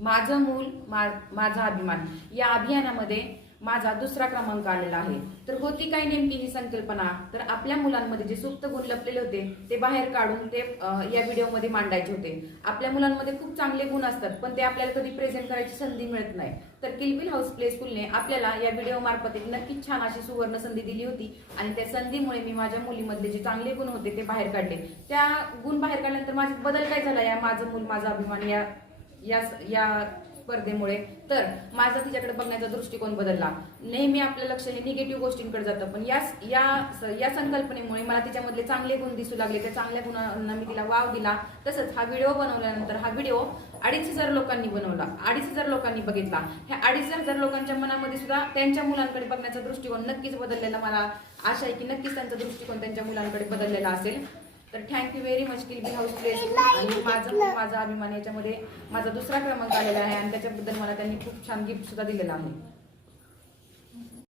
माझं मूल मा- माझा अभिमान. या अभियानामध्ये माझा दुसरा क्रमांक आलेला आहे. तर होती काय नेमकी ही संकल्पना? तर आपल्या मुलांमध्ये जे सुप्त गुण लपलेले होते ते बाहेर काढून ते या व्हिडिओमध्ये मांडायचे होते. आपल्या मुलांमध्ये खूप चांगले गुण असतात पण ते आपल्याला कधी प्रेझेंट करायची संधी मिळत नाही. तर किलबिल हाऊस प्ले स्कूलने आपल्याला या व्हिडिओ मार्फत एक नक्कीच छान अशी सुवर्ण संधी दिली होती. आणि त्या संधीमुळे मी माझ्या मुलीमधले जे चांगले गुण होते ते बाहेर काढले. त्या गुण बाहेर काढल्यानंतर माझा बदल काय झाला? या माझं मूल माझा अभिमान या या या स्पर्धेमुळे. तर माझा तिच्याकडे बघण्याचा दृष्टिकोन बदलला. नेहमी आपलं लक्ष हे निगेटिव्ह गोष्टींकडे जातं. पण या या या संकल्पनेमुळे मला तिच्यामधले चांगले गुण दिसू लागले. त्या चांगल्या गुणांना मी तिला वाव दिला. तसंच हा व्हिडिओ बनवल्यानंतर हा व्हिडिओ अडीच हजार लोकांनी बनवला. अडीच हजार लोकांनी बघितला. ह्या अडीच हजार लोकांच्या मनामध्ये सुद्धा त्यांच्या मुलांकडे बघण्याचा दृष्टिकोन नक्कीच बदललेला. मला आशा आहे की नक्कीच त्यांचा दृष्टिकोन त्यांच्या मुलांकडे बदललेला असेल. तर थँक्यू व्हेरी मच किलबी हाऊस प्लेस आणि माझं माझा अभिमान याच्यामध्ये माझा दुसरा क्रमांक आलेला आहे आणि त्याच्याबद्दल मला त्यांनी खूप छान गिफ्ट सुद्धा दिलेला आहे.